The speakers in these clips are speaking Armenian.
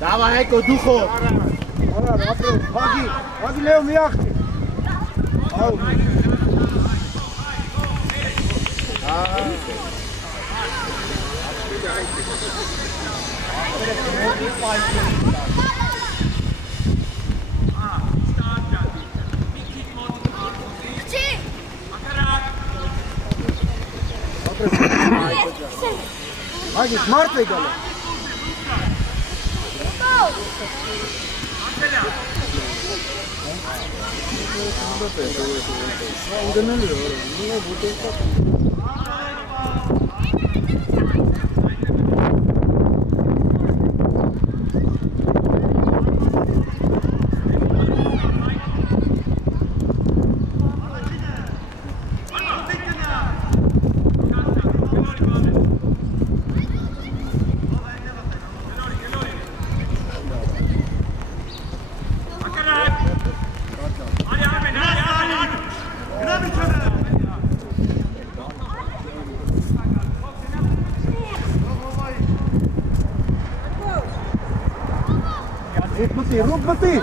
Давай, Հայկո, դու խոր։ Արար, ապրես, հագի լեո մի աղթի։ Հագի, մարդ է գալը։ Рук бати!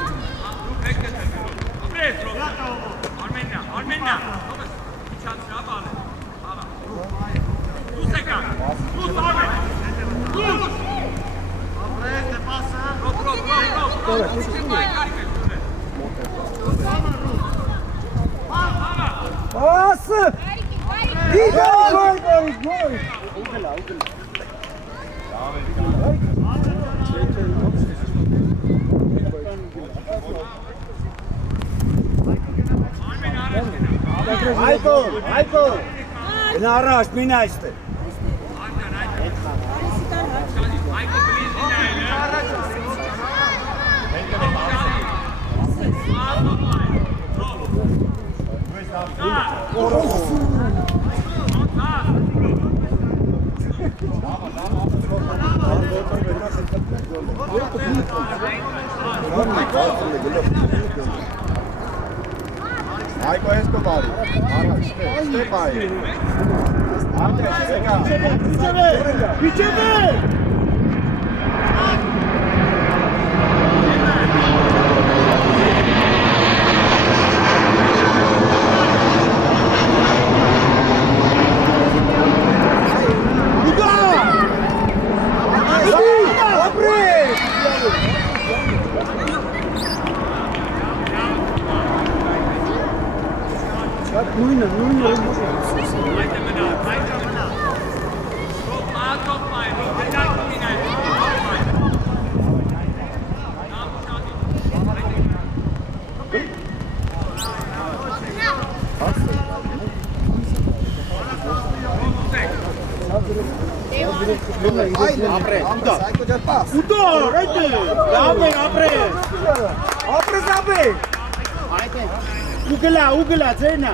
Пасы! Հայկո, գնա առաջ, մին այստեղ։ Հայկո Էսկոբարի, առաջ, ստեպ այ։ Իջև է։ Նույնը։ Ուտոր, այդ է, ապրես, ուգլա, ձենա։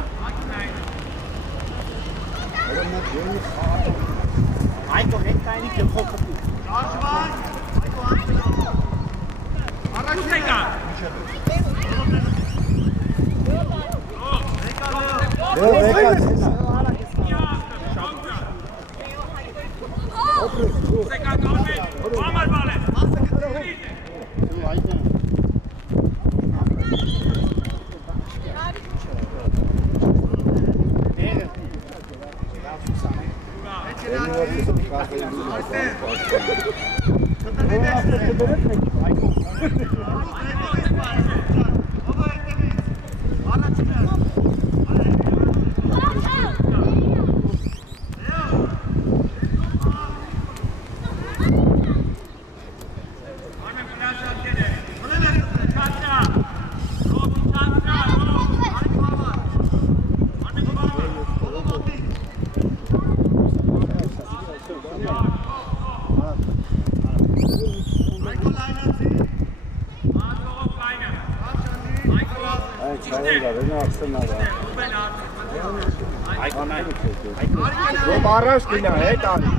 Հայկո հետ կայնի գլխով կպի։ Առաջ եկա։ Առաջ գնա, հետ արի։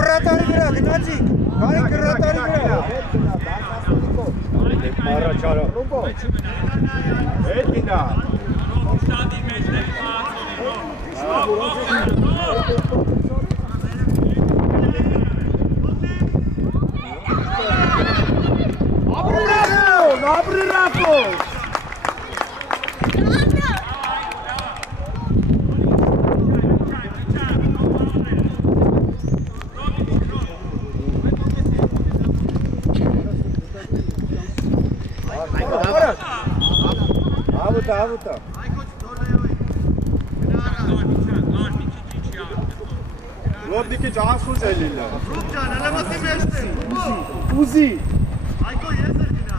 Կրատարի վրա, գնացիք, կարի կրատարի վրա։ Մարա չարա։ Հետ գինա։ Ապրի ռակոս։ Ավուտա։ Լոբնիկի ճանաչուց է լինել։ Ռուբ ջան, հələ մեջտե։ Ուզի։ Այկո ես եմ գնա։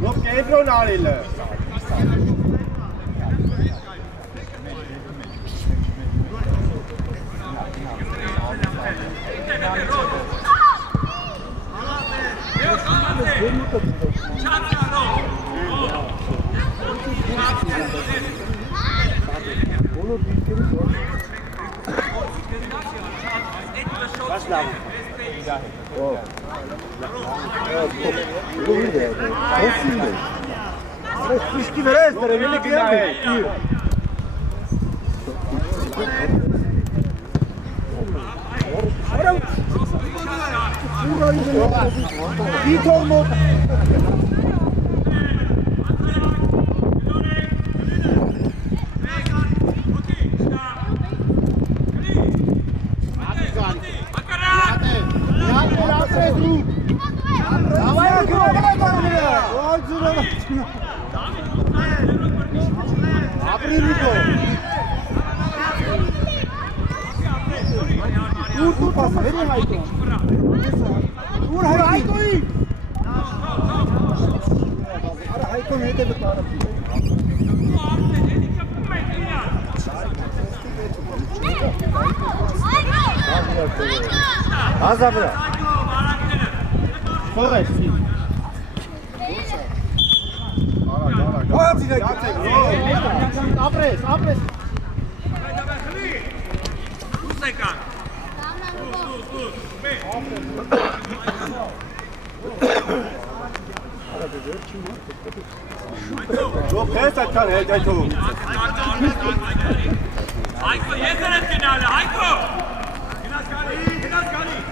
Look, Pedro Narila. Frischi vereste, vedi che è? Dito Tu passa, vedi Maito. Tu Haiko. Ara Haiko ne de bata. Azabra. Correct. Apres. Çok pes atkan Helgayto. Hayko yeter finale Hayko. Biraz gani.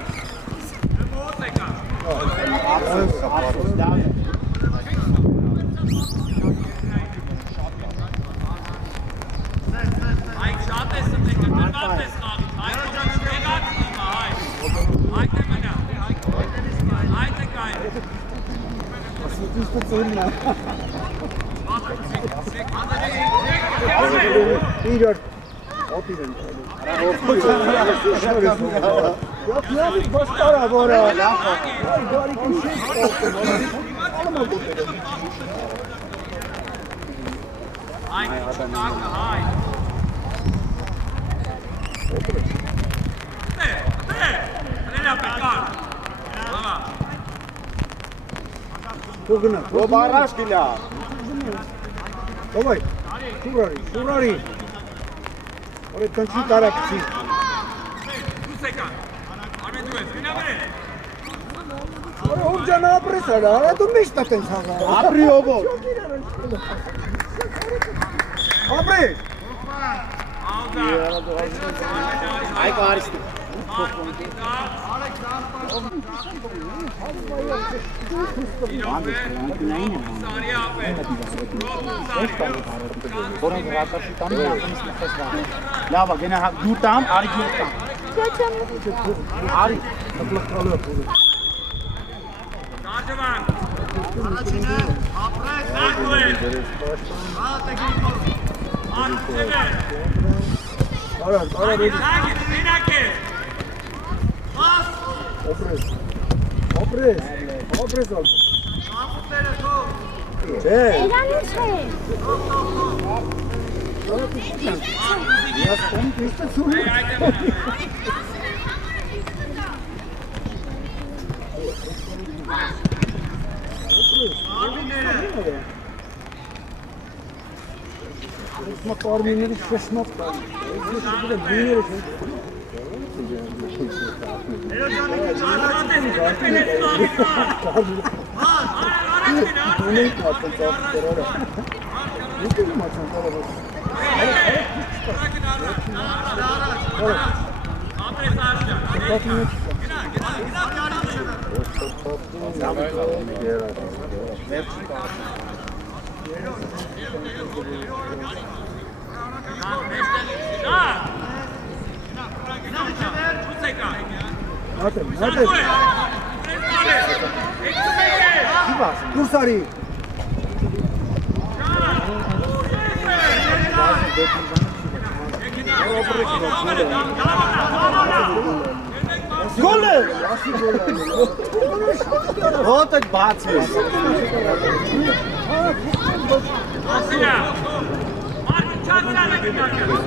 İyiyor. Oturun. Ya başlara bora. Gari ki şey olmadı. Bugün o baraj gila. Давай. Surari. Oraya tanesi tarakçı. Oraya hoca ne yapıyorsun? Oraya dummiş taten sana. Aprio bu. Apri. Hayko Aristi. Lava, gene dutam, Ari dutam. Ari. Ապրես ալու։ Էլան ինչ է։ Ես կոմ կստացում։ Ես մտարմիների շշնով տալ։ Ես բիները շշնով։ Ունենք մատանցավ դրորա։ Ինչ է մատանցավ։ Դուրսարի Գոլը Հոտը բաց է։ Ասիա։ Մարդ չանցանը գնալու։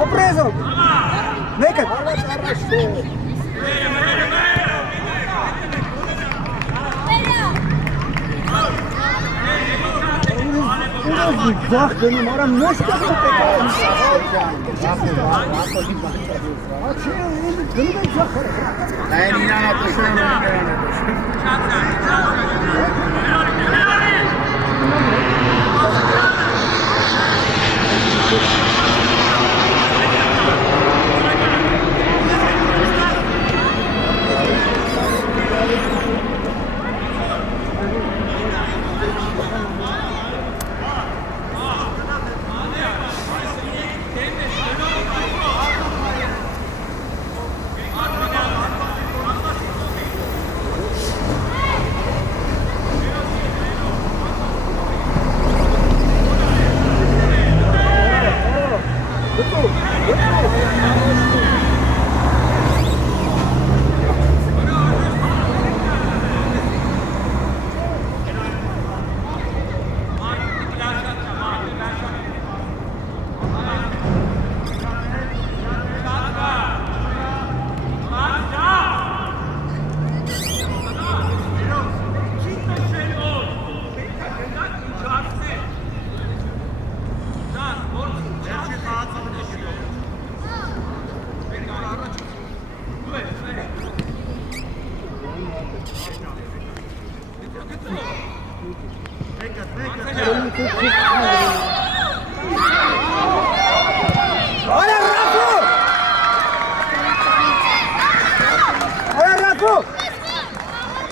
Օպրեզով Մեկը Ձախ դնում արամ նոշ կապը Այն իրանա տշնում են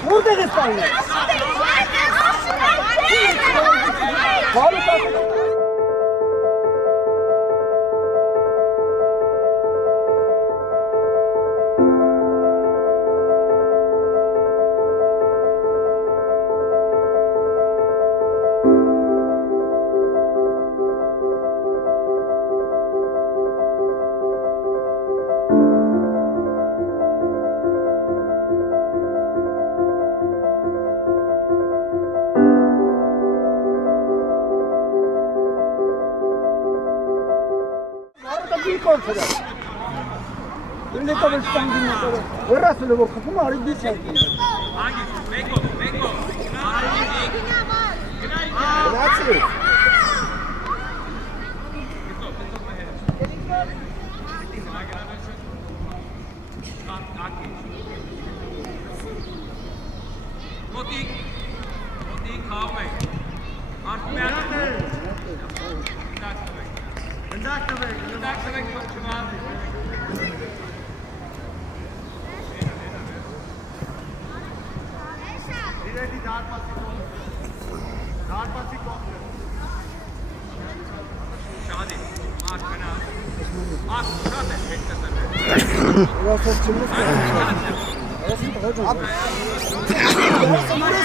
Որտեղ ես տալու։ Բարի տակը։ Լեկավ ստանգին նետերը, վերասել է, որ խփում արի դիչ ակին։ Մեկո։ Գնացի։ Մոտիկ խաղվեք։ Ընդակտվեք, որ չվարվի։ Իրեդի դարպասի Դարպասի կողքը։ Շադի, մարդ գնա։ Մարդ շատ է հետքսել։ Ուրասով չմուս կհետս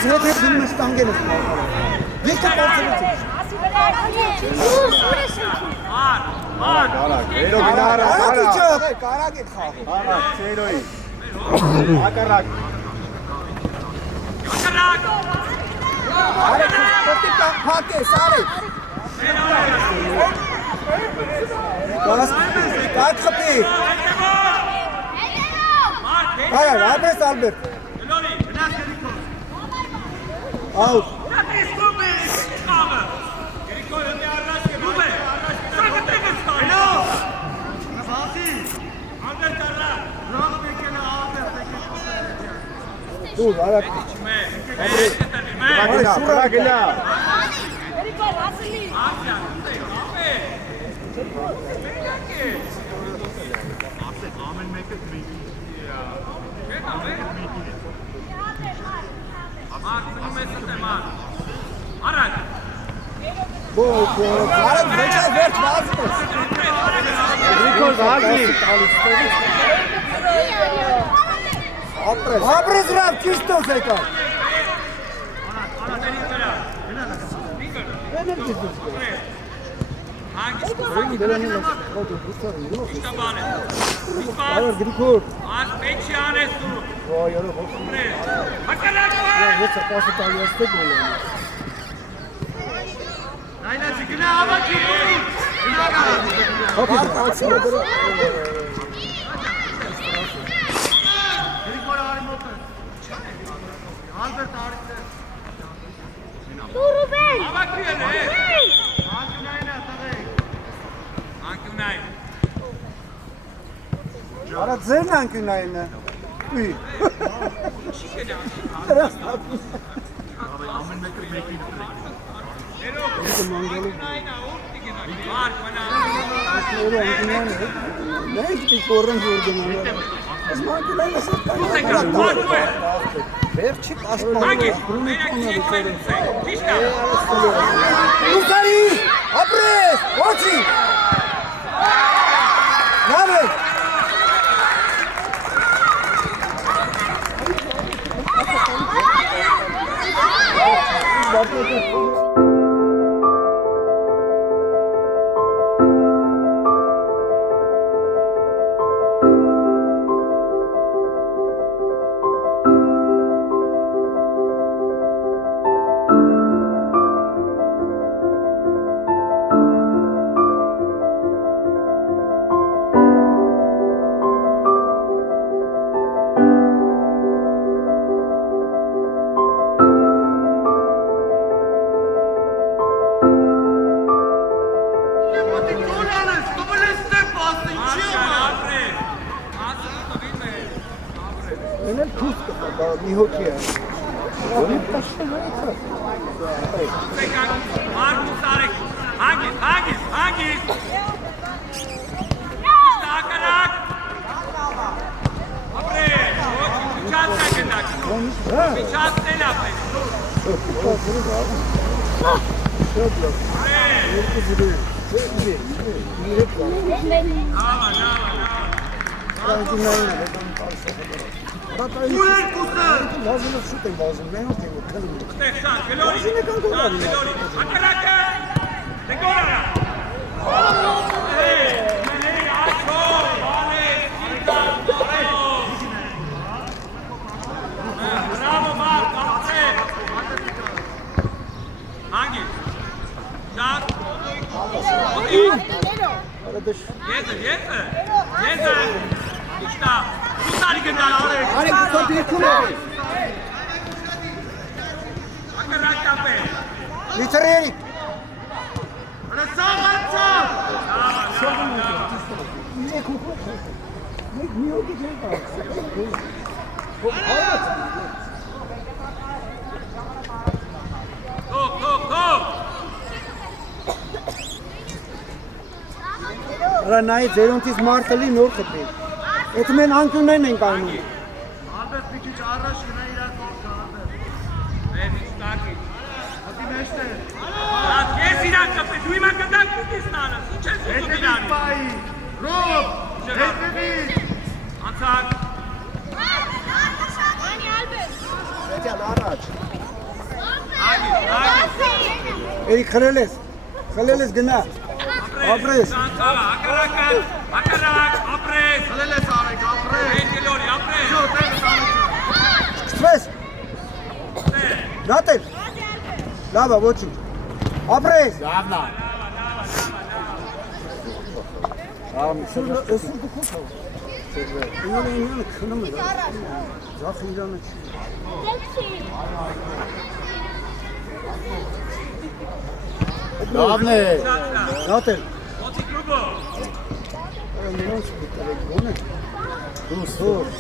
հետ դիմը ստանգել ես Երկը պարծելուց Մարդ, Արագ, վերո գնա արագ, կարագ եք խաղում արագ, ծերոյի։ Ակարակ։ ակարակ, Արեք փակ ես, արեք Կակ խպի մարդ, Հայր, ապես Ալբերտ Լորի, Աուտ նա տեսնում է խաղը։ Գրիգոր հնի առաջ է, բուբ է, սակը տեղը ստանի։ Անդեր ճարլակ, Դուր, արակ իչմ է, հետ կտրվի մե։ Գնա, վրա գնա։ Անդյա, ուտե, ապե։ Մենակ է։ Ամեն մեկը դմիկի։ Չեք ապե։ Մարդ, ծնում ես ըտե, մարդ։ Արակ, Արեք վերջ վազում ես Գրիգոր վազի։ Ապրես ռավ, կիշտոս եկա ատերին վրա։ Նիկր, հանգիստ, իշտաբան է։ Իշտաբան, Գրիգոր մարդ մեջի անես դու։ Ակարակ, Ես ապասը տալիաստեք մոլը Նայնացի գնա ավակի։ Հապի ացիլը դրը Գրիգոր արի մոտը։ Ալբերտ արիցը։ ավակրի են է։ Անկյունայնա տղեկ։ Անկյունայն։ Արա ձերն անկյունային է Ուի Չի գնա։ Ամեն մեկը մեկին դրեք։ Երո, անկյունայն է, ուր տի գնա։ Մարդ մնա։ Օրը անկյունային է Մենք պի կորեն որ գնան Ես մանկյունային ես Ուսե գա, մարդ ու է։ Վերջի պասպան Հանգիստ, մենակ չի կվենուցե։ Ճիշտ է։ Ուսարի ապրես ոչի Նավեր Ենել թուս կխա, մի հոգի է Մարդ ու սարեք, հանգիստ։ Ակարակ։ Ապրես, ոչ միջացն է գնդակ։ Միջացն էլ ապրես։ Ուր կուսը։ Լազում ես շուտ են վազում, մենոց են կլում Ստեղ շան, գլորի։ Ակարակը։ Դեգորա։ Bravo, Mark, ապրես։ Հանգիստ։ Շատ։ Արա դեշ Եզը։ Իշտա։ Ուսարի գնդալ արեք։ Արեք կոտ երկում է Ակարակ ապե։ Լիթր երիկ մի հոգի չեն կարած Թող։ Արա նայի ձերոնցից մարդը լի նոր խպի Էդ մեն անկյուննեն ենք անում Ալբերտ մի քիչ առաջ գնա իրար կողքը Ալբերտ։ Վերնից տակի։ առաջ։ Էրիկ խլել ես գնա։ Ապրես։ Ակարակ, ապրես։ Հլել ես արեք, ապրեք։ Ենգելորի, ապրես։ Սկսվես։ Նատել։ Լավա, ոչինչ։ Ապրես։ Լավնա։ Ինանը քնում է։ Ձախ իրանը չի։ Լավն է։ Նատել։ Ոցի կրուբո։ Նրանց կտարեք գոնե։ Դուս։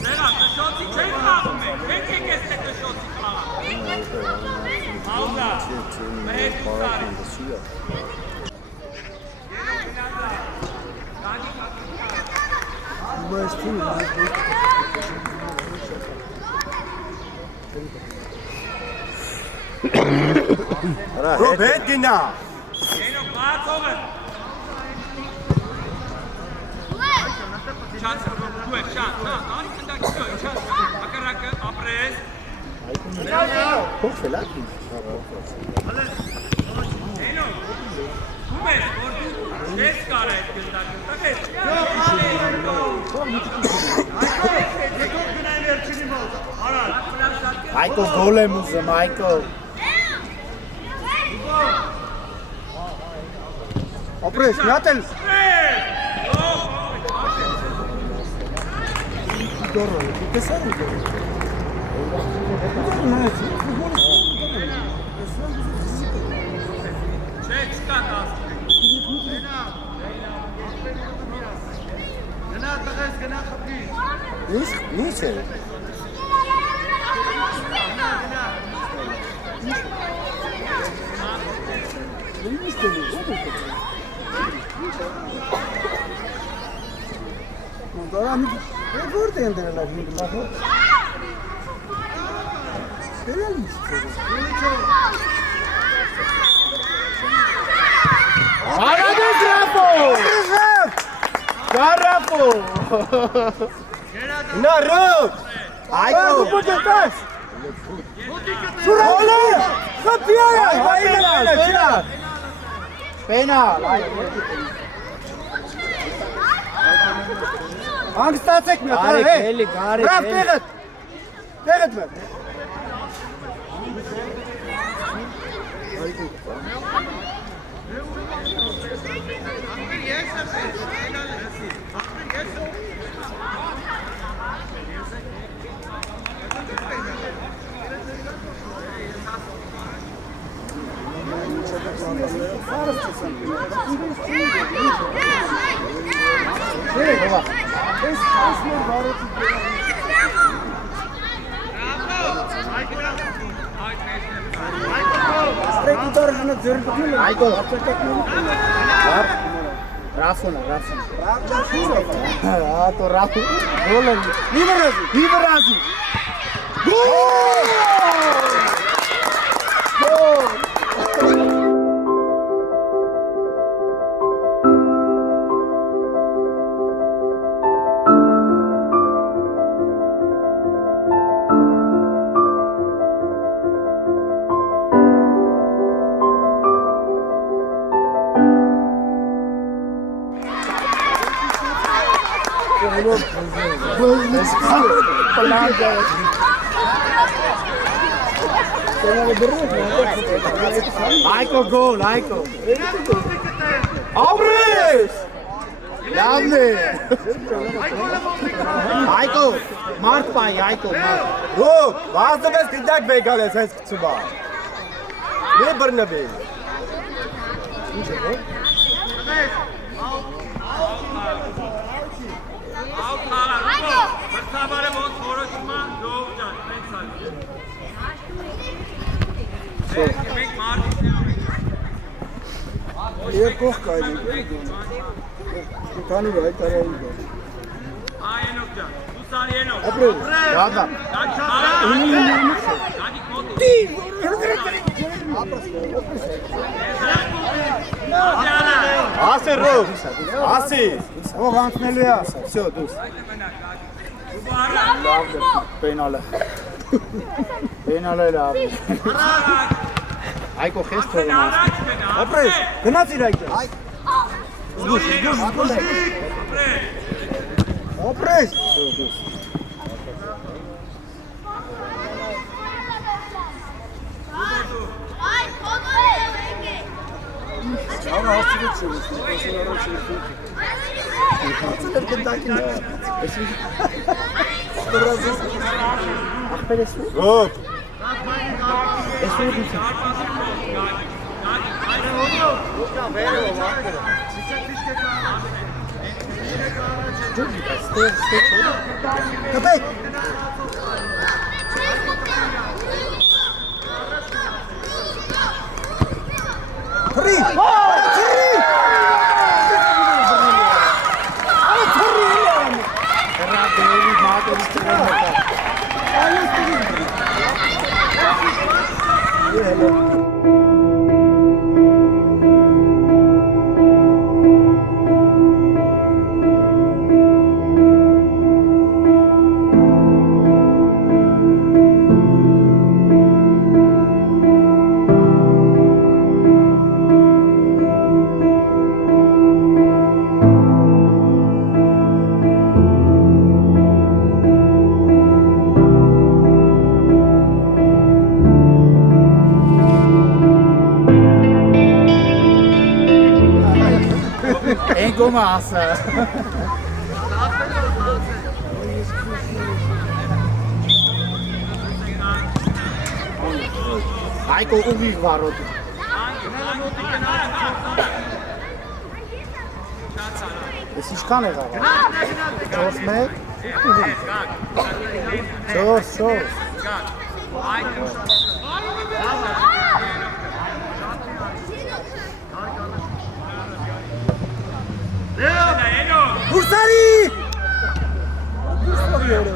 Ներա, կշոցի չեն խաղում ենք։ Ենք ես թե կշոցի խաղում։ Հաուզա, մեհետ կուսարի։ Բայց թիմը Ռոբետ գնա։ Ենո, բացով է։ Չանց, դու է, շան, անի կնդակիո, չանց, ակարակը, ապրես։ Փոխվել է։ Ենո, դու ես, որ դու չես կար այդ գնդակը, տակես։ Այկո գոլ եմ ուզում, Այկո։ ապրես, նատել։ Դորը, տեսա՞ր ու դորը։ Չէ, չկա դասը։ Գնա տղես, գնա խփի։ Ինչ է։ Դարամի որտե են դրել այդ լավ։ Դերել ինչ է։ Արադես դրապո։ Դարապո։ Նա ռոք։ Այկո։ Պոճետես։ Շուրալը։ Խփիա։ Պենալ։ Անգստացեք մի հատ, Արեք, հե։ էլի, գարեք, Բրավ, էլի։ տեղդ։ Տեղդ մեր։ Այկո։ Ռաֆոնա։ Հա, то Ռաֆ։ Գոլ է։ Լիվերազի։ Այկո գոլ, Այկո։ Ապրես։ Լավն է։ Այկո, մարդ պայի, Այկո, մարդ։ Ռոք, վազդով ես գնդակ բեկալ ես հենց կծուբա։ Մի բրնվի։ Ինչ է, ռոք։ Ավ խաղա, մրցավարը ոնց որոշումա, ժողով ճան, մենք սալի։ Մենք մարդից Երկող կայլի։ Քանի վայ տարային։ Այնով ճան, դու սալի ենով։ Ապրես։ Լավա։ Գանիք մոտի։ Ասե ռոք։ Ասի։ Ով անցնելու է։ Всё, դուս։ Դու բարը։ Պենալը։ Բենալը լավ։ Այկո խես թողում։ Ապրես, գնաց իր այկը։ Զգուշ։ Ապրես։ Ահա հասցրեցի, Ացել կնդակին Էսի Ստորազես Ախպեր ես ու? Ռոբ Ես ու դիցի Կպեք Հրի Massa. Այկո ուղիղ վարոտ։ Ես ինչքան եղավ։ 4-1։ 4-4։ Բուրսարի! Բուրսարի օրը։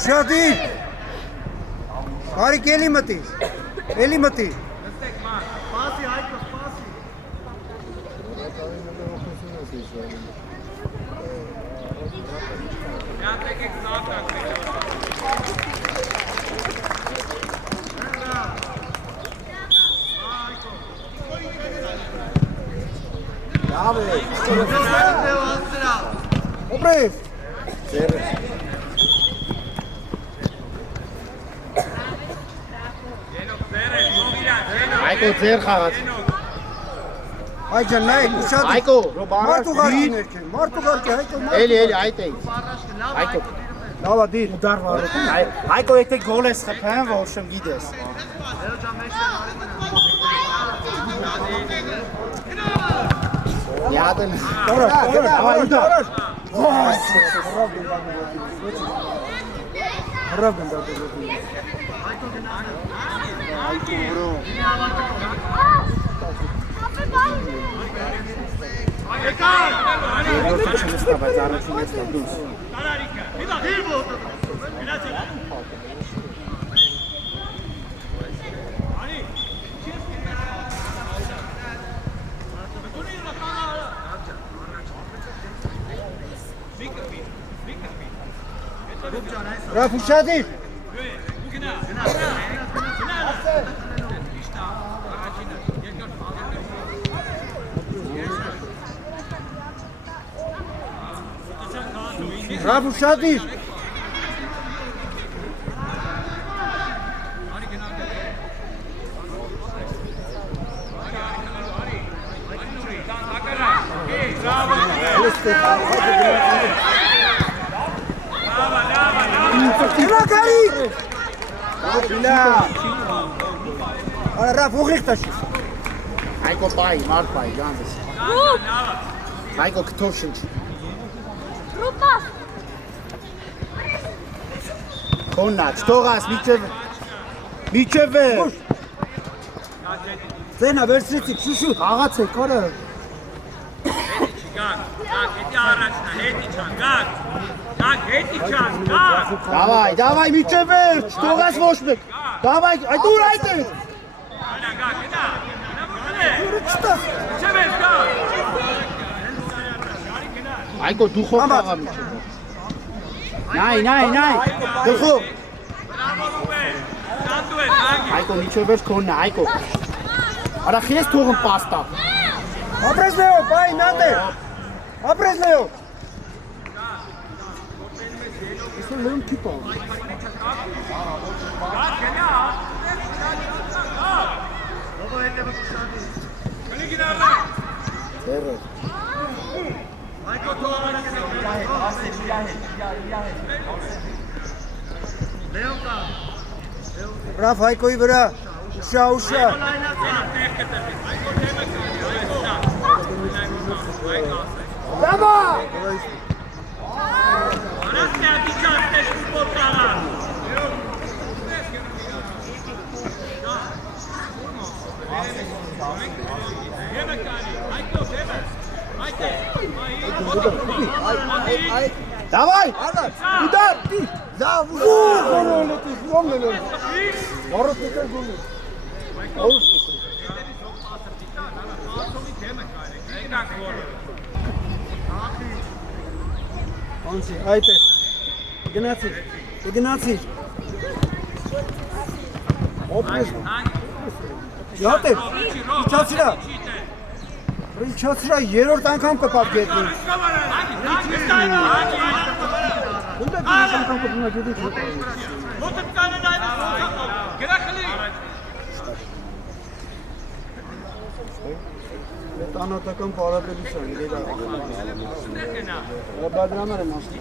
Շատի Արիկ էլի մտի Սպասի Հայկո, սպասի Լավ է Օպրես Այկո ձեր խաղաց Այ ջան նայեք ուշադիր Այկո Մարդու գարկի ներքեն Մարդու գարկի Այկո Էլի այդ է Այկո Լավա դիր Ուդար վարոտ Այկո եթե գոլ ես խփեն ոչմ գիտես Յադն Ուդար Հրավ գնդա Raf uçadır. Raf uçadır. Raf uğrayık taşı. Հայկո պայ, մարդ պայ, ջանձես։ Հայկո կթով շնչ։ Ռուպաս։ Քոննա, չթողաս, միջև է։ Ձենա, վերցրեցիք, շուշուտ, աղացեք, կարը։ Դավայ, միջև վերջ, չթողաս ոչ մեկ։ Դավայ, այդ ուր այդ է։ Այկո դուխով կաղա միջև։ Նայ, դուխով։ Այկո միջև վերջ քոննա, այկո։ Արա խես թողում պաստա։ Ապրես Լեո, բայ նատ է։ Ապրես Լեո։ Isso é um tipo. Bravo, Հայկոյի վրա։ Ուշա։ Bravo! Давай! Удар! Да, Անցի, այդ է։ Գնացի։ Օպրես։ Յատե։ Իջացրա երրորդ անգամ կպատկետնի։ Ո՞նց է անգամ կպատկետնի։ Տանատական պարապելության իրերա։ Բադրամար եմ ասում։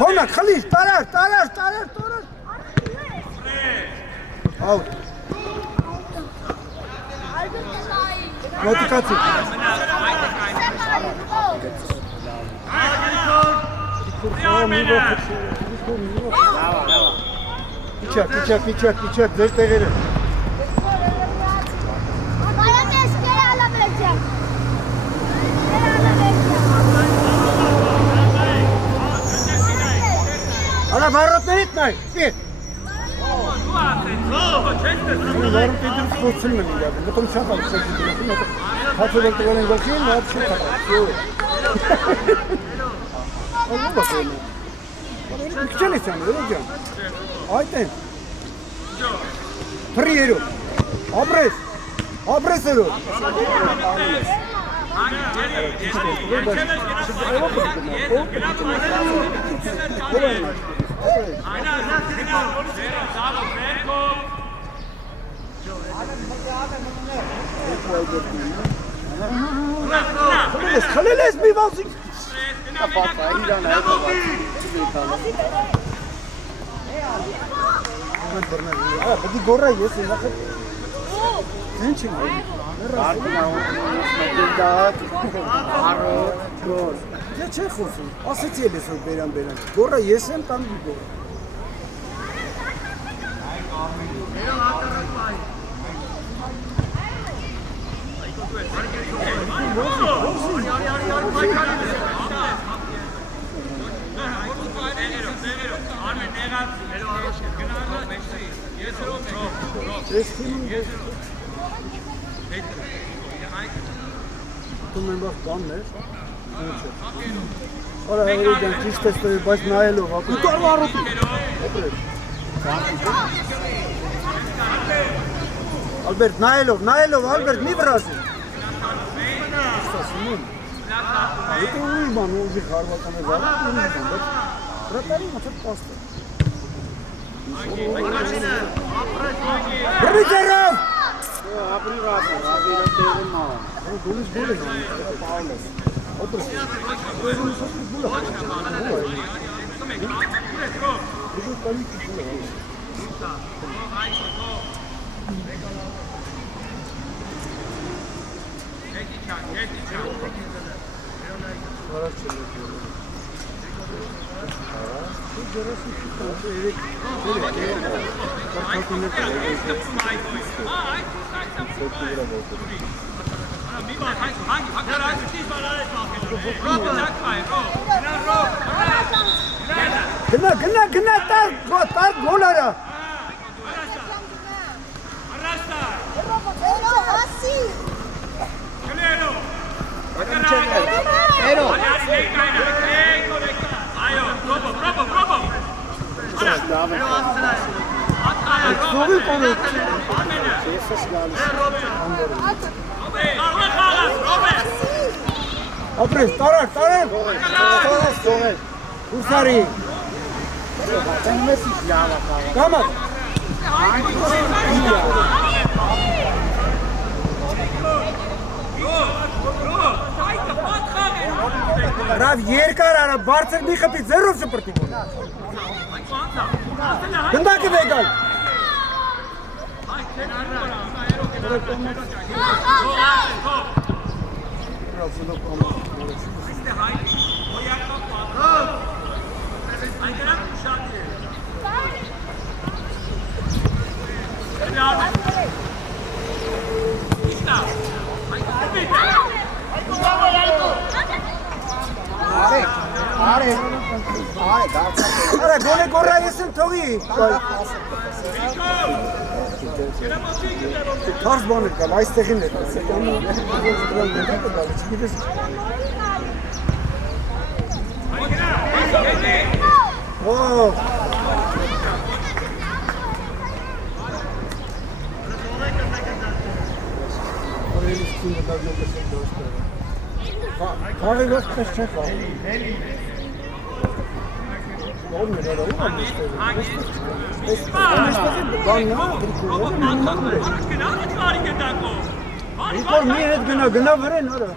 Կոնա, խլիս, տարար։ Out. Մոտիկացի։ Իչակ, ձեր տեղերը։ Բարամես, կերալա վերջակ։ Արա վարոտներից նայ, պիր։ Վարոտ իդրս խոցում են իրավ, մտում շատ ալսեք իդրսում, հացով էլ տվոր են գոքին, հատ շատ հատ։ Քչել ես անում, երո ջան։ Այդ են։ Փրի երո։ Ապրես երո։ Խլել ես մի վազիկ։ Բդի գորա ես նախ։ Ինչ եմ այլ։ Դե չէ խոսում, ասեցի էլ ես որ բերան, գորա ես եմ տան մի գորա։ Դու մենքով կաններ։ Արա հերոդյան ճիշտ ես տվել, բայց նայելով ապա։ Ու կարող առոտի։ Ալբերտ նայելով, Ալբերտ մի վրազի։ Ստասում եմ։ Եթե ուի բան ուժի խարվական է զարդ, բայց ռատարի մացատ պաստ է։ Բրիջերով։ Ապրի ռասը, ռազիրը տեղին մա։ Գնա, տար գոլ արա։ Ապրես, տարար։ Ուսարի։ Կամա։ Ռավ երկար արա, բարձր մի խպի ձերով շպրտի գոլ։ Գնդակը վեգալ։ Արա գոլե գորա եսն թողի։ Թարս բան եկալ, այստեղին Քարի ոստես չեք Իկոր մի հետ գնա վրեն արա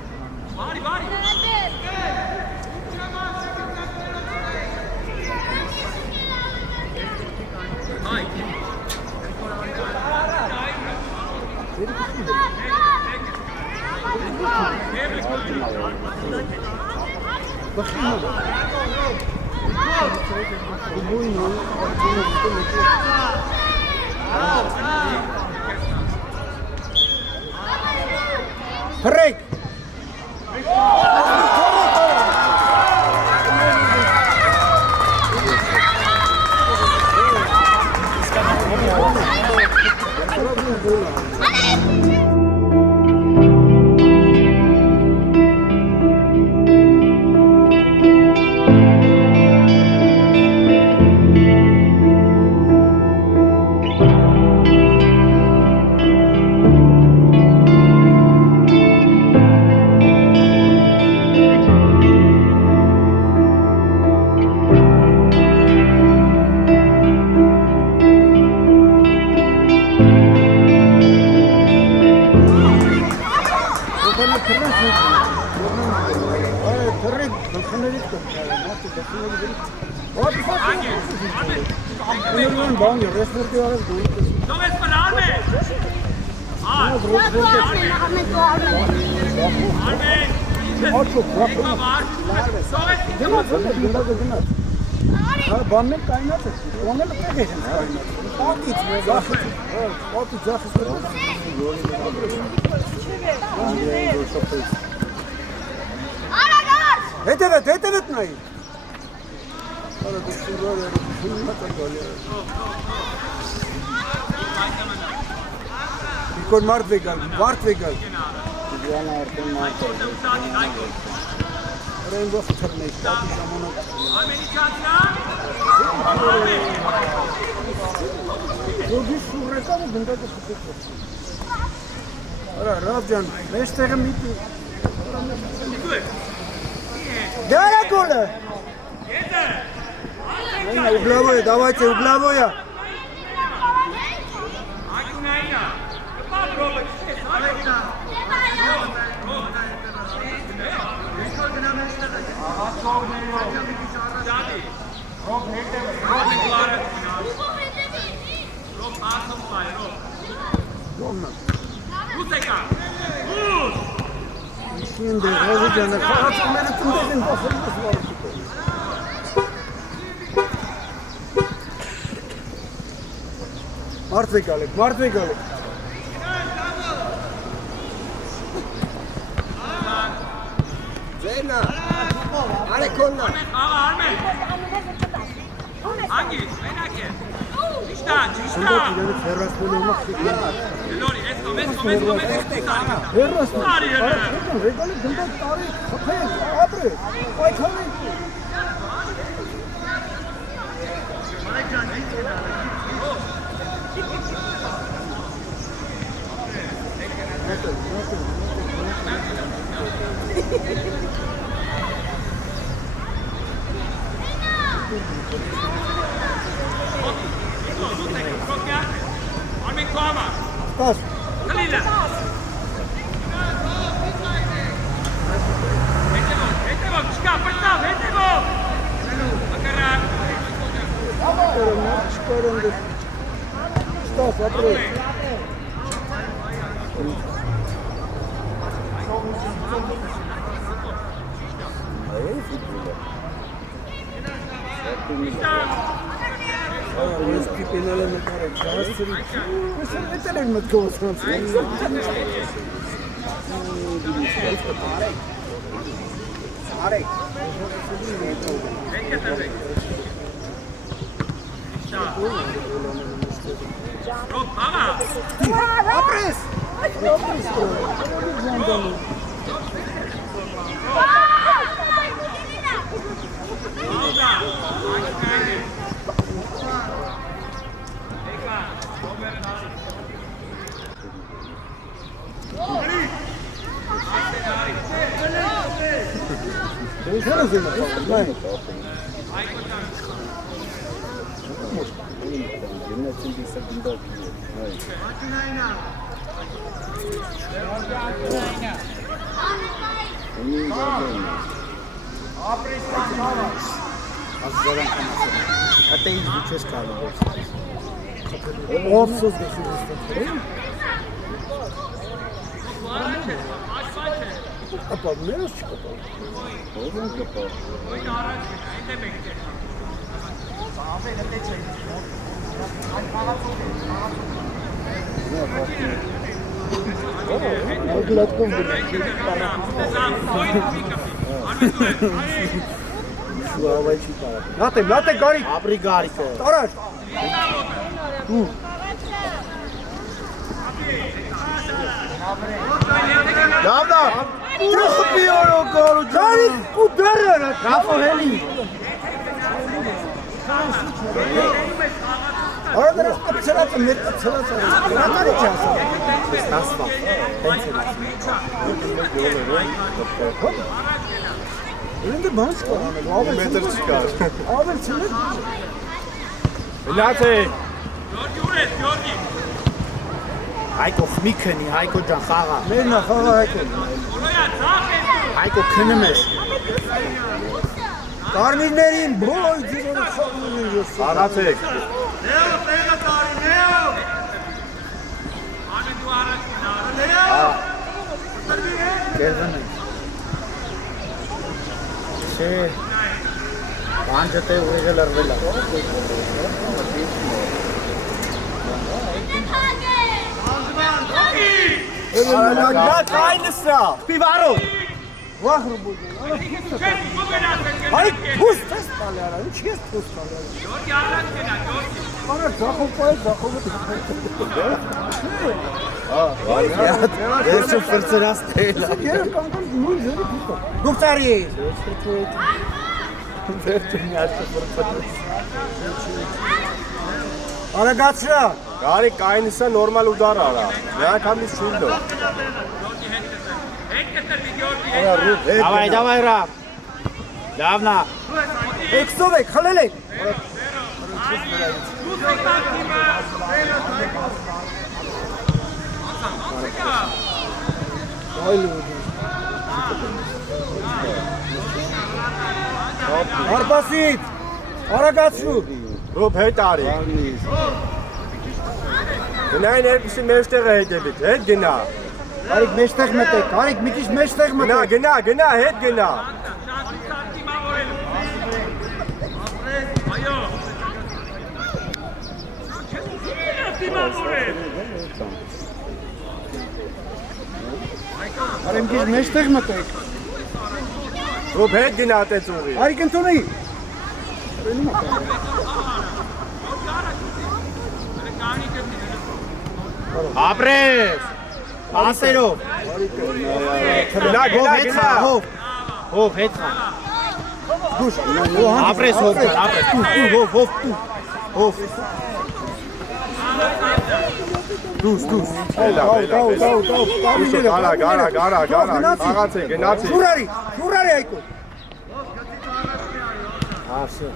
Հրեք Բաններ կայնած է, բանները պեղ են կայնած, պատից ձախից հետևետ նայի Իկոր մարդ վեգալ Ռեն ով թռնի, պատի ժամանակ Դուգի շուրեկանը գնդակը շուտեց Արա, Ռավ ջան, մեզ տեղը միտի Դարա գոլը Ուգլավոյը, давайте, угловое Ուսեկա։ Ուս։ Şimdi Rozican'a kaçanları tümdesin basılmış var. Mart ve Galip, Mart ve Galip. Zeyna. Hadi kolla. Armen. Hangi? Menake. İşte. Yani Ferras böyle olmak istiyor. Lori, esko. Ferras mı? Tarih. Regalim bunda tarih. Kapayın, abre. Ay kalın. Armen Kuama. Pas. Kalila. Hetebo, çıkar, fırtına, hetebo. Bakarak. Çıkarın. Stas, abre. Eski penale mi karıştı? Mesela ne tane mi kovasın? Arey. Apres. Até isso que vocês calam. Offsuz geçiyoruz. Kapalı ne yazık kapalı? Oradan kapalı. Nate Garik. Abri Garik. Taraş. Davda. Trofeo gol. Garik udarır. Rafa Heli. Orada apçalat mı? Apçalat. Nate yapacağız. Nasıl? Önünde bana çıkar. Abi metre çıkar. Abi çıkar. Late. Georgi. Hayko Smikeni, Hayko Jankhara. Ne Jankhara Hayko? Hayko Kınımış. Karminlerin boy cüzdanı savunuluyorsun. Aratek. Ahmet Duara Sinan. Geldim. Pancate uregeler vela. Ya aynısı. Pivaro. Vah bu. Hayır, pus test palyara. Hiç kes pus palyara. Georgi Araskena, Georgi. Bana zakho pay zakho. Gerçi fırtınası değil. Gel kanka bunu üzeri pus. Duktari. Gerçi fırtınası. Ara gaçra. Garik aynısı normal udar ara. Ya tam bir şuldo. Давай, Раб. Давно. Эксовек, халелек. Арбасит. Арагацу. Rob het daar. Գնային երկուսի մեջտեղը հետևից, հետ գնա։ Արիկ մեջտեղ մտեք, արիկ մի քիչ մեջտեղ Գնա, մտեք։ գնա, հետ գնա։ Այո։ Արիկ մի քիչ մեջտեղ մտեք։ Ռոբ հետ գնա տեցուղի։ Արիկ ընդունի։ Ապրես։ Ասերով։ Գնա, գնա։ Հով հետ խա։ Դուշ, Ապրես հով, ապրես։ Հով։ Դուս։ Էլա։ Գարա։ Աղացի, գնացի։ Շուրարի այկո։ Ասը։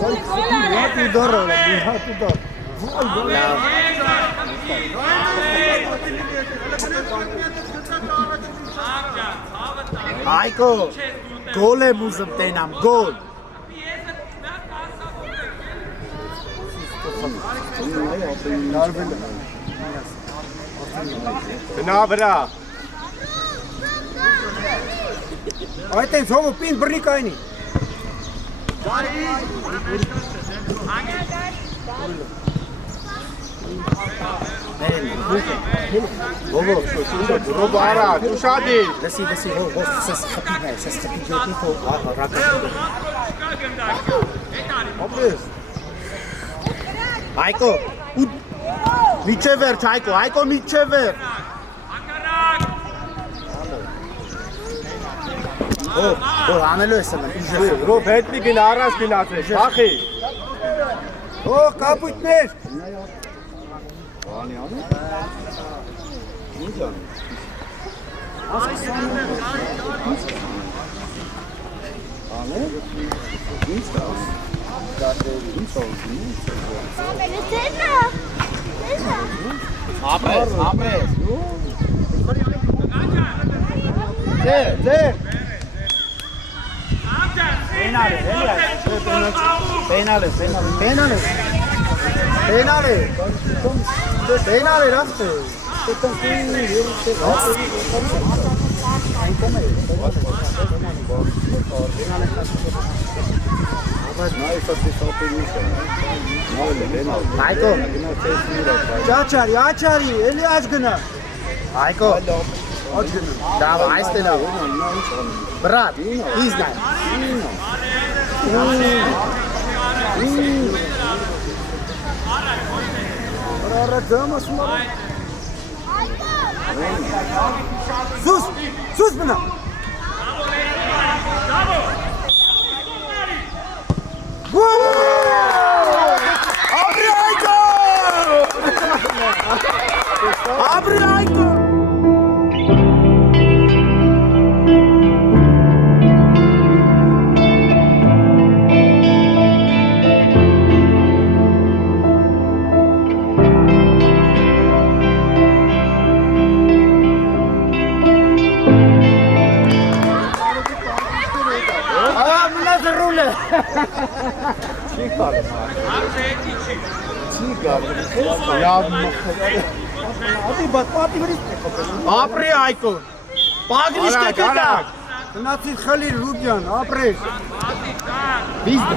Հատու դարը, հատու դար։ Այկո, գոլ եմ ուզում տենամ, գոլ։ Գնա վրա։ Այդ են հովը պին բռնի կայնի։ Ռոբ արա, ուշադի։ Լսի, հով, սես խպի ջոտի հով, ռակա։ Ապրես։ Այկո, միջև վերջ, այկո միջև վերջ։ Հով, անելու ես ըլն, ուժեղ։ Ռոբ հետ մի գնա, առած գնացես, բախի։ Հող, կապույտներ։ Ապրես։ Ձեր։ Պենալ էր ասպե։ Այկո, աչարի, էլի աչ գնա։ Այկո, աչ գնա։ Դավա, այս տելավ։ Բրատ, իզնա։ Ռադամաս մարա։ Սուս բնա։ Abri Aiko! Ապրի Այկո, պագրիշկը կտակ, տնացիտ խլիր Ռուբյան, ապրես, վիզդը,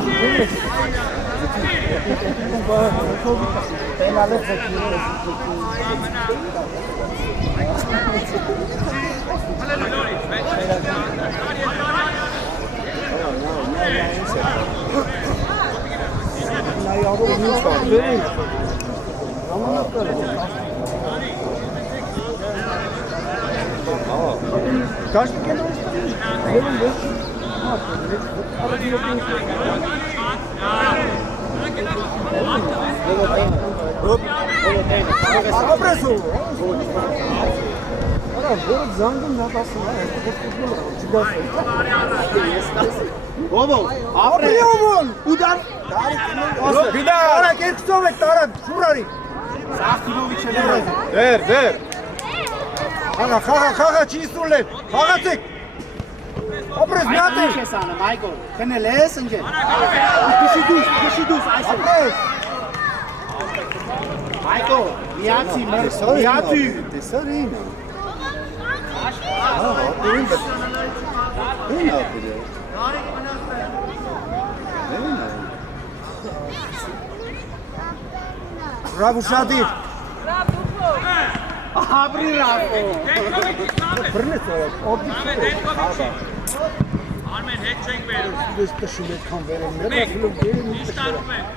Դեր Խաղա չի սուլեն, խաղացեք Ապրես միատ է Այս անը, Մայկո, կնել ես ընջե Կշի դուս, այս է Ապրես Մայկո, Միացի, տեսար ինը։ Բրավո Շադիր։ Ապրի ռավո։ Բռնեց Armen հետ չենք վերում։ Ես տշում եք կան վերում։ Մեկ, իստանում ենք,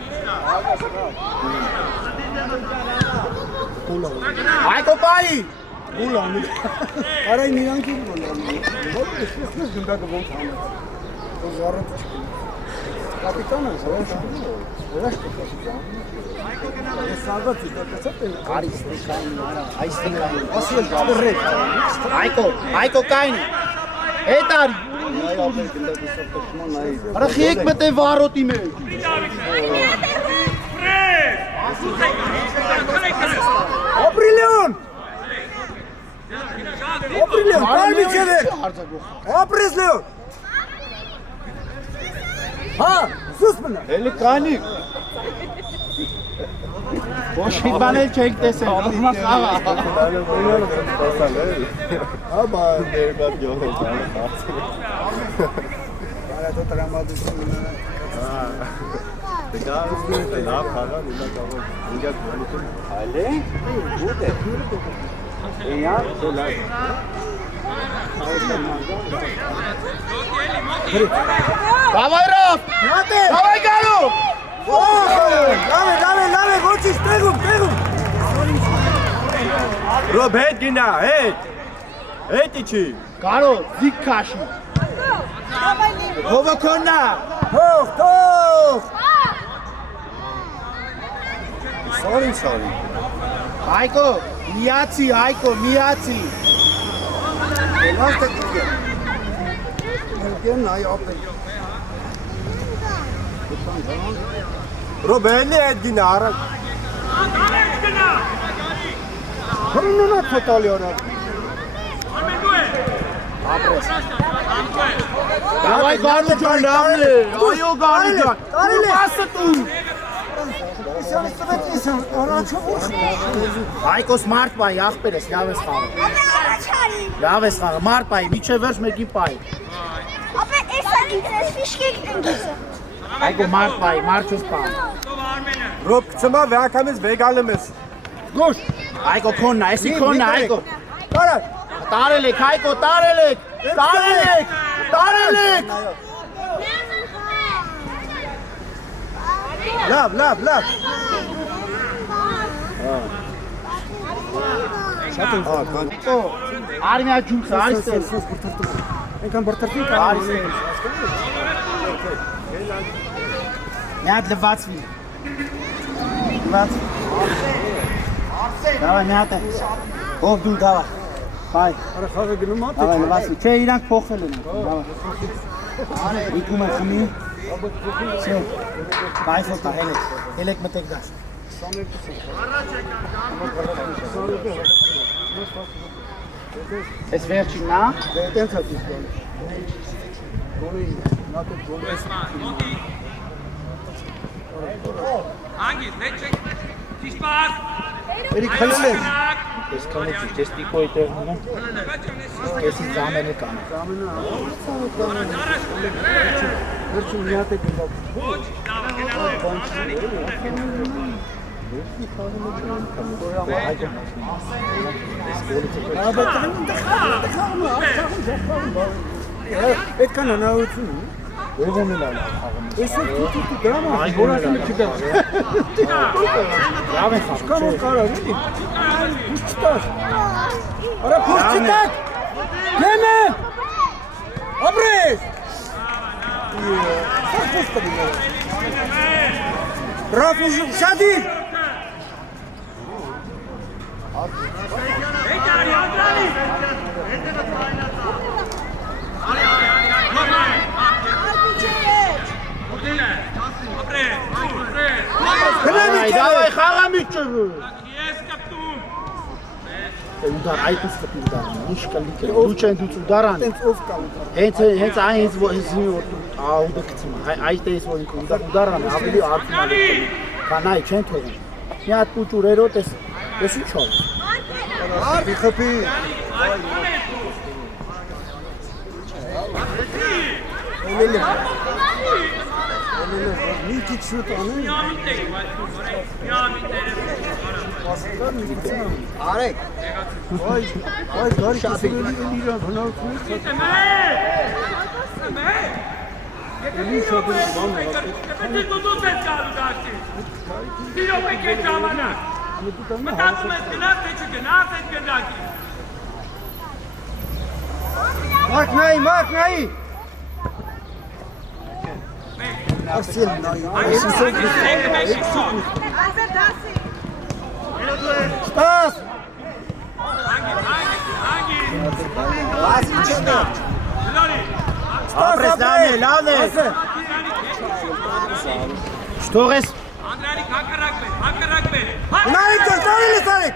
Այկո պայի։ Գուլանի։ Արայ միանքի գուլանի։ Ո՞ր ես գնդակը ոնց անում։ Զառոտ չկա։ Կապիտանը զորոշ։ Զորոշ կապիտան։ Ես սաղացի դեպեցած եմ արիստի կային արա, այստեղ կային։ Ասել դրեք։ Այկո կային։ Հետ արի։ Արա խիեք մտե վարոտի մեջ։ Ապրիլիոն։ Ապրիլիոն, կարմի չևեք։ Ապրես լեոն։ Հա, սուս մնա։ Էլի կանի։ Ոչ մի բան էլ չեք տեսել, ասմաս աղա։ Աբա, դերբատ գյոհ է Արա դո տրամադություն մնա։ Դա լավ խաղա, նույնակ աղա, ինգակ բանություն։ Այլ է, ուտ է։ Էյա, դոլար։ Davay Raf! Davay Galo! Lave, ոչինչ, տեղում։ Ռոբ հետ գնա, հետ։ Հետ իջի։ Կարո, զիկ քաշի։ Հովոքոնա։ Թող։ Sorry։ Հայկո, միացի։ Լավ տեքնիկա։ Մերկեն այ ապել։ Ռոբ էլի հետ գնա, առակ։ Հրունունա թետալի արա։ Armen դու ես։ Ապրես։ Davay Galo ջան, լավն է։ Այո Գալո ջան։ Տարել է։ Ասա դու։ Իսան, առաջով ուշ։ Հայկոս մարդ պայի, աղբեր ես, լավ ես խաղը։ Լավ ես խաղը, մարդ պայի, միչև վերջ մեկի պայի։ Ապա էսան ինքնես ֆիշկեք ընգիսը։ Հայկո մարդ պայի, մարդ չուս պայի։ Armen-ը։ Ռոբ կցմա վեակամից վեգալեմ ես։ Գոշ։ Հայկո քոննա, էսի քոննա, Հայկո։ Տարակ։ Տարել եք, Հայկո, տարել եք։ Լավ։ Արմիա ջուքս, արիստել։ Ենքան բրտրտին կան։ Արիստել։ Մի հատ լվացվի։ Դավայ, մի հատ է։ Ով դու դավայ։ Բայ։ Արա խաղը գնում ա՞։ Դավայ, լվացվի։ Չէ, իրանք փոխվել են։ Դավայ։ Իկում է խմի։ Չէ։ Բայ ֆոտա, հելեք մտեք դաշ։ Ես վերջին նա։ Տենց է դիսկոն։ Անգիս, հետ չեք։ Ճիշտ պահած։ Էրի քլել է։ Ես կանից ես տիկոյի տեղն եմ։ Ես ինձ ամենը կան։ Վերջին մի հատ է գնալ։ Ոչ, լավ, Այդքան անհավություն ունի։ Ով ունենալ խաղում։ Ես դու դրամա որաշինը չկա։ Լավ է խաղում։ Կան որ կարա, էլի։ Ինչ չտար։ Արա փոս չտակ։ Գեմե։ Ապրես։ Սախոս տվին։ Բրավո Շադիր։ Հետ արի, Անդրանի։ Դավայ խաղամիջը։ Ես կապտում։ Ուդար այդպես կպիտան։ Ինչ կլիկ է։ Դու չեն դու ուդարան։ Տենց ով կա։ Հենց այն աուդը կցում։ Այդ էս որ ուդարան ավելի արդյունավետ։ Կանայ չեն թողում։ Մի հատ փուճուրերոտ էս Ես ինչ ա։ Խփի։ Մի քիչ շուտ անեն։ Արեք։ Այ գարի կասել իրան հնարություն։ Եկեք դուք եք գալու դաշտի։ Դիրով եք ժամանակ։ Մտածում ես գնաց թե չգնաց այդ գնդակի։ Մարկ նայի։ Ասել նայի։ Ստաս։ Ասի չեմ։ Ապրես լավ է։ Շտողես։ Անդրանիկ հակառակ բեր։ Նայի ծորտարել ես արեք։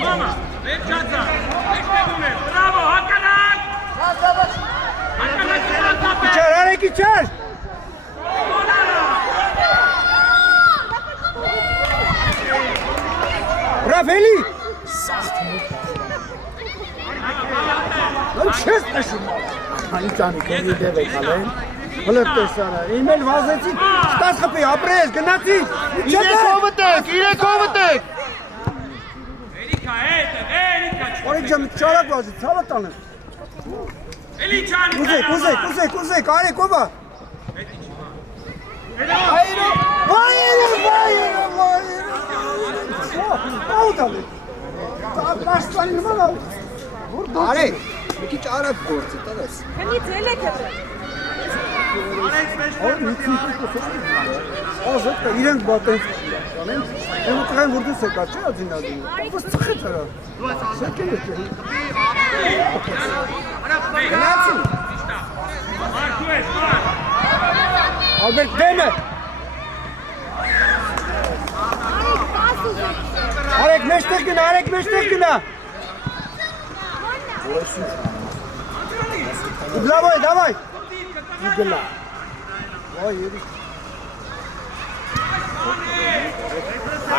Մամա, վերջացա։ Եկեք ունեմ։ Բրավո, հակառակ։ Իչար, արեք իչար։ Ռավելի։ Չես տաշում։ Անիցանի կողի դև եք ալեն։ Հլը տեսարա, իմ էլ վազեցի, ստաս խպի, ապրես, գնացի։ Իրեկովը տեք։ Էրիկա, Օրիկ ջան, չարակ վազի, ցավը տանեմ։ Էլի չանի։ Կուզեք, արեք ովա։ Արեք, մի քիչ արագ գործի, տալես։ Քնից ելեք եք։ Ազատ կա, իրենք բատեն անեն, են ուտղային որ դուս եկա, չէ ածինազին։ Ովս ծխեց արա։ Սեկել եք։ Գնացին։ Ալբերտ դեմը։ Արեք մեջտեղ գնա։ Давай. Գլա։ Ոյ, երի։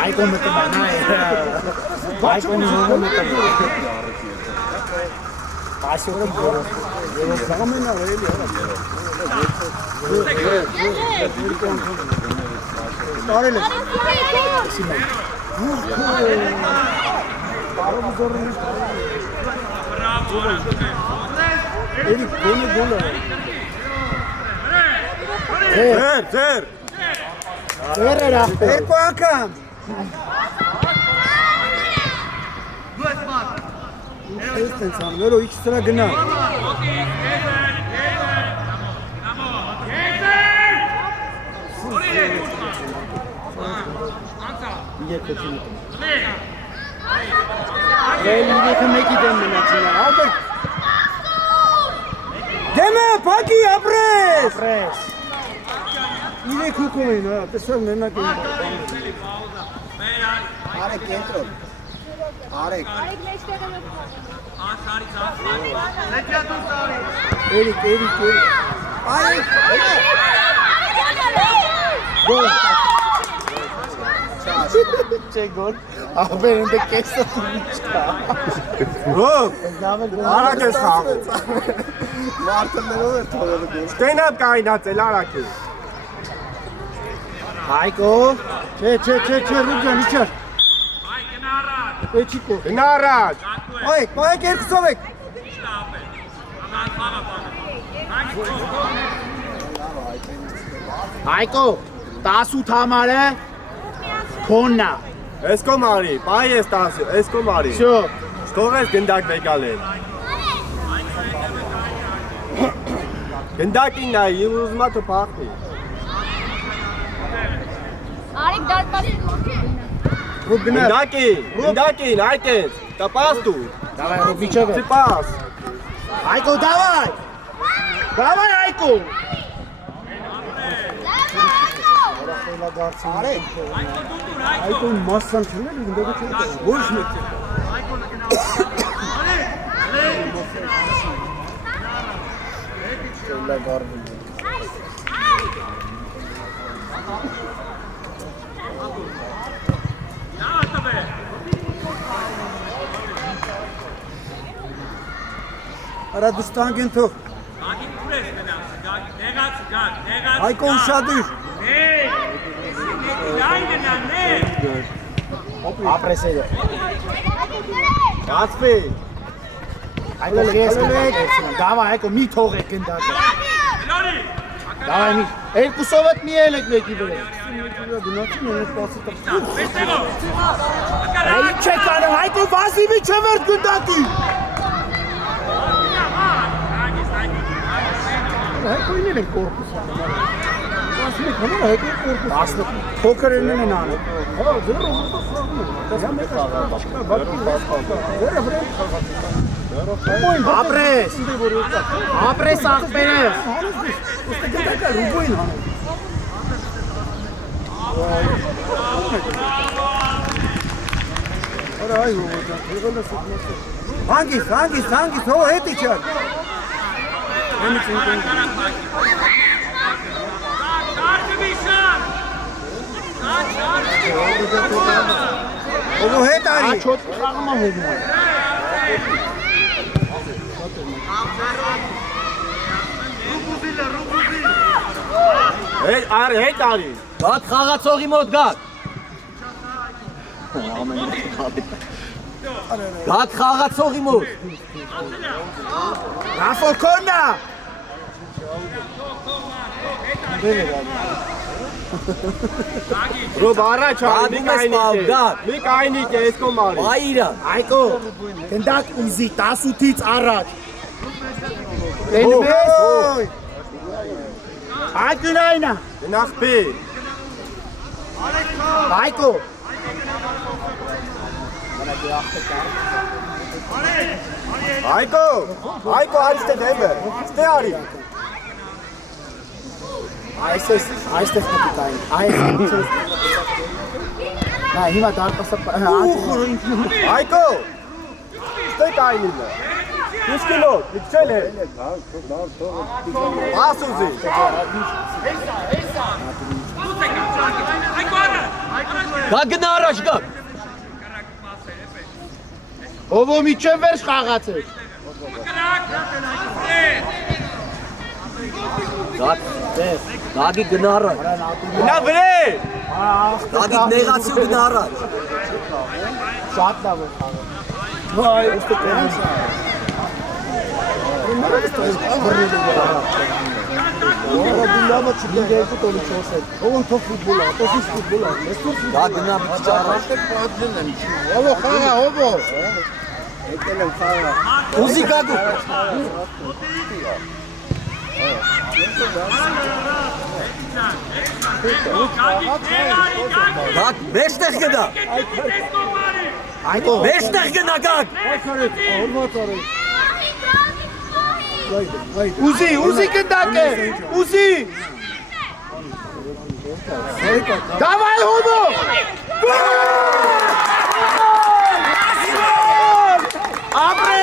Այկոն մտում է նայ։ Այկոնի հողում մտում է։ Այսօրը գորը։ Երբ զամենա էլի արա։ Տարել ես։ Էլի գոլը։ Ձեր։ Ձեր ախպեր։ Երկու անգամ։ Ես տենցան, վերո իչ սրա գնա։ Իրեքը մեկի դեմ մնացին, Ալբերտ։ Դեմը, պակի, ապրես։ ապրես։ Իրեք հուկում էին, տեսավ նենակ էին։ Արեք, կենտրոն։ Արեք։ Էրիկ։ Արեք։ Գոլ։ Չէ գոլ, ախպեր ընդ կեսը թույչկա։ Ռոբ, արակ ես խաղում։ Մարդը ներով էր թողել գոլ։ Ստենապ կայնացել արակ է։ Հայկո։ Չէ, Ռուբյան, իչար։ Այ գնա առաջ։ Էչիկո։ Գնա առաջ։ Այ, պայեք երկուսով եք։ Հայկո, 18 համարը քոննա։ Էսկո մարի, պայ ես տասը, էսկո մարի։ Շո։ Ստող ես գնդակ վեկալ են։ Գնդակին նայի, ուզմա թ պախնի։ Արիկ դարպասին մոքի։ Ռուբ գնա։ Գնդակին, այդ ես, տապաստու։ Դավայ Ռոբիչովը։ Տպաս։ Հայկո, դավայ։ Դավայ Հայկո։ Արեք։ Այդուն մասսան չներ, ընդդողը չէր։ Ոչ մեկ։ Şöyle gardım. Ara dustan gün tok. Hayko uşadır. Apresede. Gaspi. Hayko gesek. Dava Hayko mi tore kinda. Dava mi. El kusovet mi elek neki böyle. Ey çekanı Hayko vasi mi çevert gündaki. Hayko yine ne korkusu. Aslında kanal Hayko korkusu. Aslında poker önüne ne anı. Ha zor olursa Apres. Apres akbenes. Hangisi? O et içer. O bu het ari. Çok kırılma oldu. Hey, Ari. Gad խաղացողի մոտ գad։ Գad խաղացողի մոտ։ Ռաֆոկոնա։ Rob առաջ արի, մի կայնիկ է, ես կոմ արի։ Այրա։ Այկո։ Գնդակ ուզի 18-ից առաջ։ Օй։ Այկուն այնա։ Նախբի։ Այկո։ Հայկո, արի ստե դեպը, ստե արի։ Այստեղ կպիտային, այստեղ։ Նա հիմա դարպասը Հայկո, ստե կայնինը։ Ինչ կիլոտ, իքչել է։ Ասուզի։ Գա գնա առաջ գա։ Ովո միջև վերջ խաղացեք։ Գագի գնա առաջ։ Նա վրե։ Գագի նեղացի ու գնա առաջ։ Շատ լավ է խաղը։ Վայ, ուստը տենս։ Ora dillama çıktı geldi onu çoğuset. Oğlum top futbola, otobüs futbola. Գա գնա մի քիչ առաջ։ Alo xağa hobo. Ekelem xağa. Ուզի գագու։ Գագ մեջտեղ գնա։ Այո, մեջտեղ գնա գագ։ Uzi gındake. Uzi. Davay hobo։ Ապրե։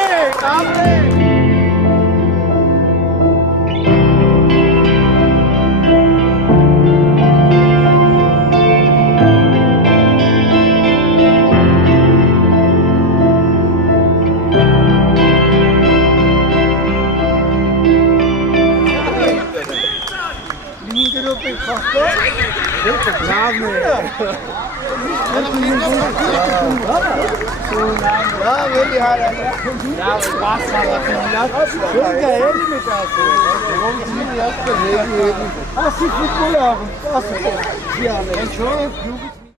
Asıl futbol abi. Asıl. Yani çok